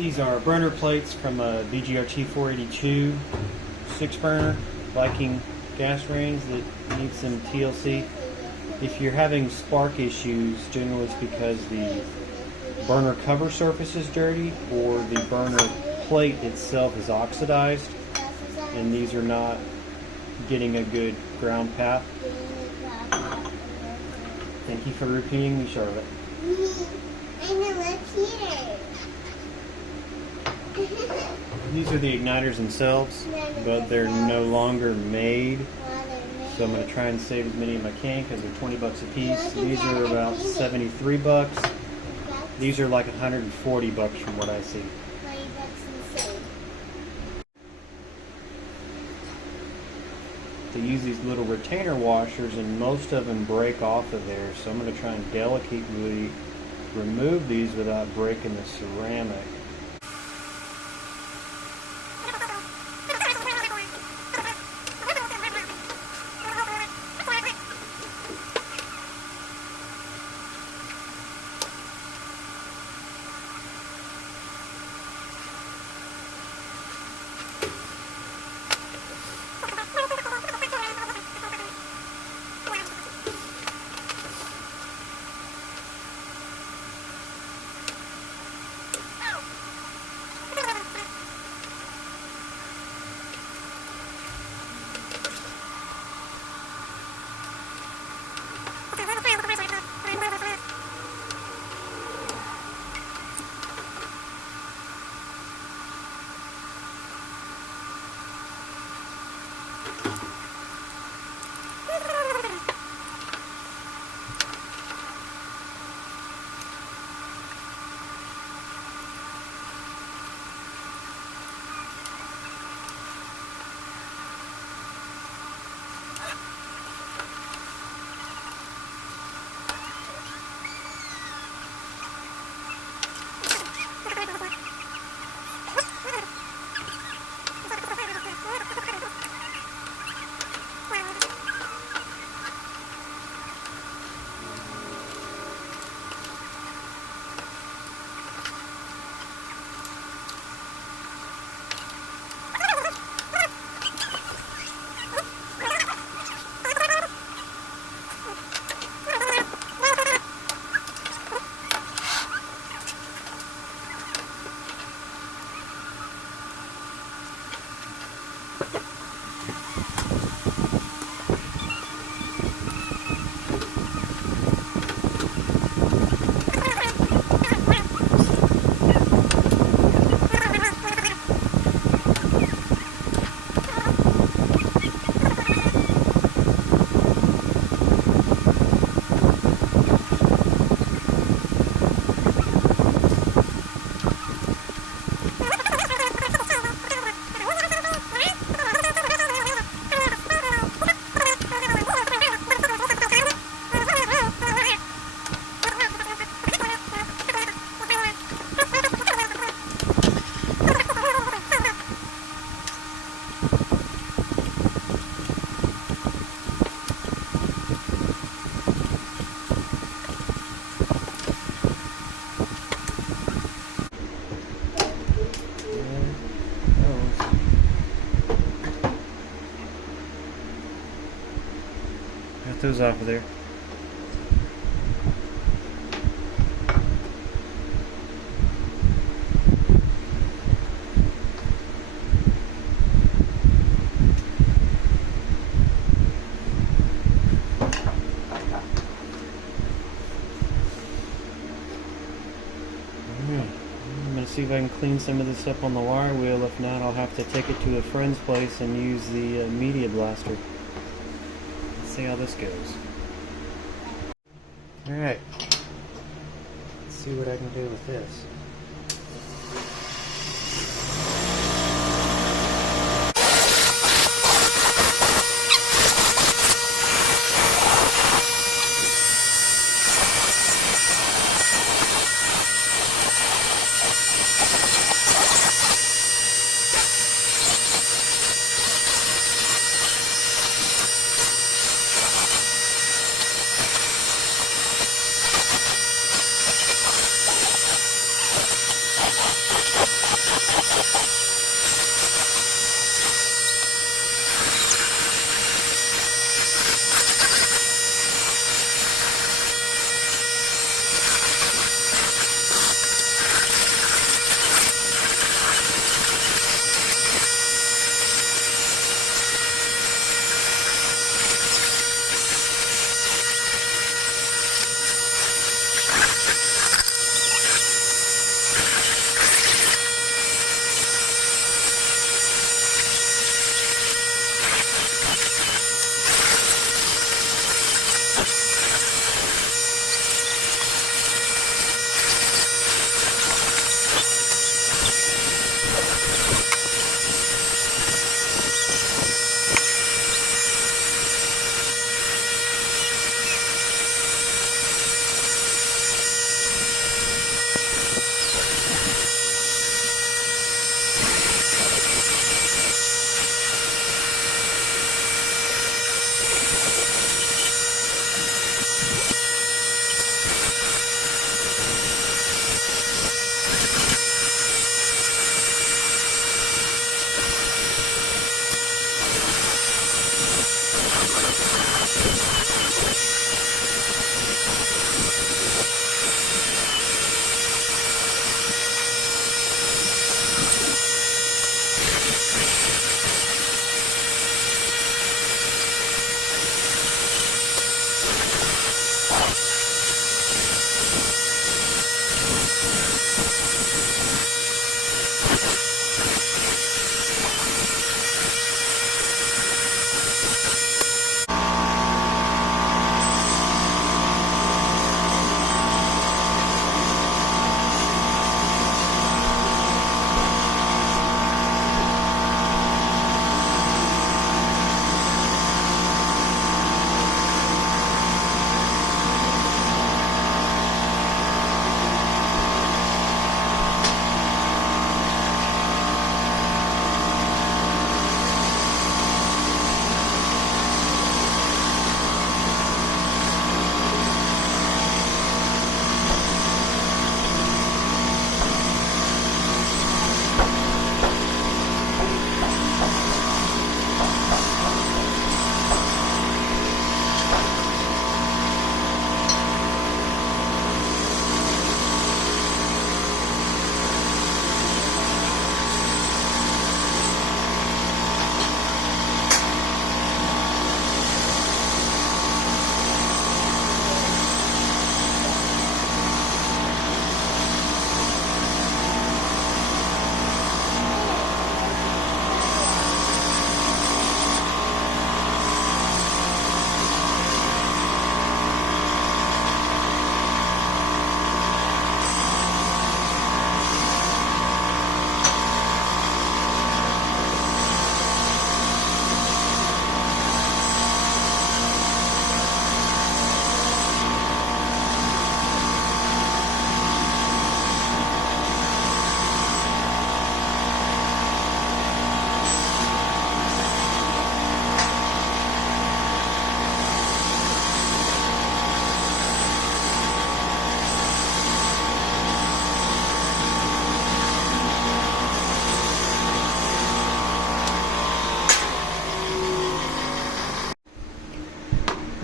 These are burner plates from a VGRT482-6 burner Viking gas range that needs some TLC. If you're having spark issues, generally it's because the burner cover surface is dirty or the burner plate itself is oxidized, and these are not getting a good ground path. Thank you for repeating me, Charlotte. I'm a repeater. These are the igniters themselves, but they're no longer made. So I'm going to try and save as many as I can because they're 20 bucks a piece. These are about 73 bucks. These are like 140 bucks from what I see. They use these little retainer washers and most of them break off of there. So I'm going to try and delicately remove these without breaking the ceramic. Got those off of there. I'm going to see if I can clean some of this up on the wire wheel. If not, I'll have to take it to a friend's place and use the media blaster. Let's see how this goes. Alright, let's see what I can do with this.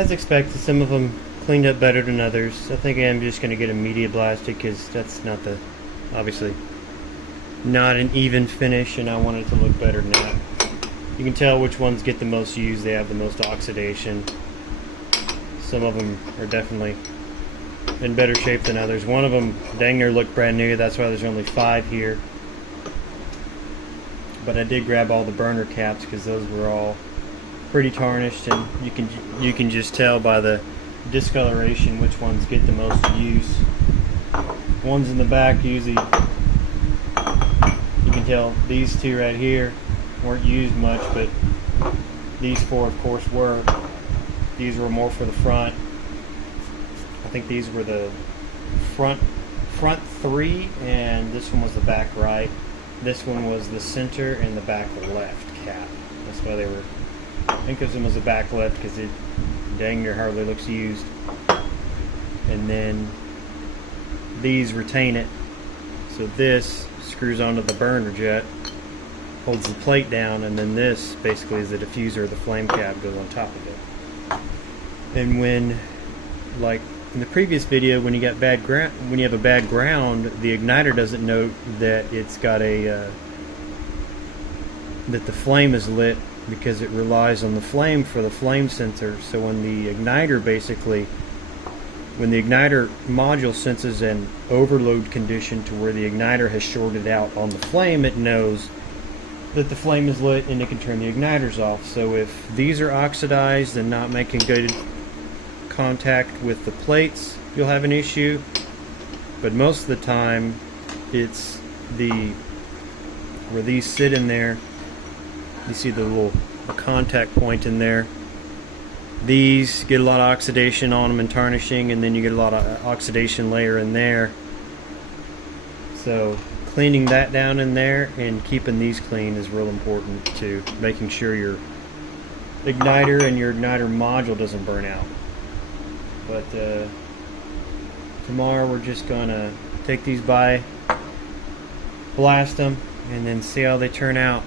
as expected, some of them cleaned up better than others. I think I'm just going to get a media blasted because that's not the, obviously, not an even finish, and I want it to look better than that. You can tell which ones get the most use. They have the most oxidation. Some of them are definitely in better shape than others. One of them dang near looked brand new. That's why there's only 5 here. But I did grab all the burner caps because those were all pretty tarnished, and you can just tell by the discoloration which ones get the most use. Ones in the back usually, you can tell these 2 right here weren't used much, but these 4 of course were. These were more for the front. I think these were the front 3, and this one was the back right. This one was the center and the back left cap. That's why they were, I think this one was the back left because it dang near hardly looks used. And then these retain it. So this screws onto the burner jet, holds the plate down, and then this basically is the diffuser, the flame cap goes on top of it. And when, like in the previous video, when you got bad ground, when you have a bad ground, the igniter doesn't know that it's got a that the flame is lit, because it relies on the flame for the flame sensor. So when the igniter when the igniter module senses an overload condition to where the igniter has shorted out on the flame, it knows that the flame is lit and it can turn the igniters off. So if these are oxidized and not making good contact with the plates, you'll have an issue. But most of the time it's where these sit in there, you see the little contact point in there. These get a lot of oxidation on them and tarnishing, and then you get a lot of oxidation layer in there. So cleaning that down in there and keeping these clean is real important to making sure your igniter and your igniter module doesn't burn out. But tomorrow we're just gonna take these by, blast them, and then see how they turn out.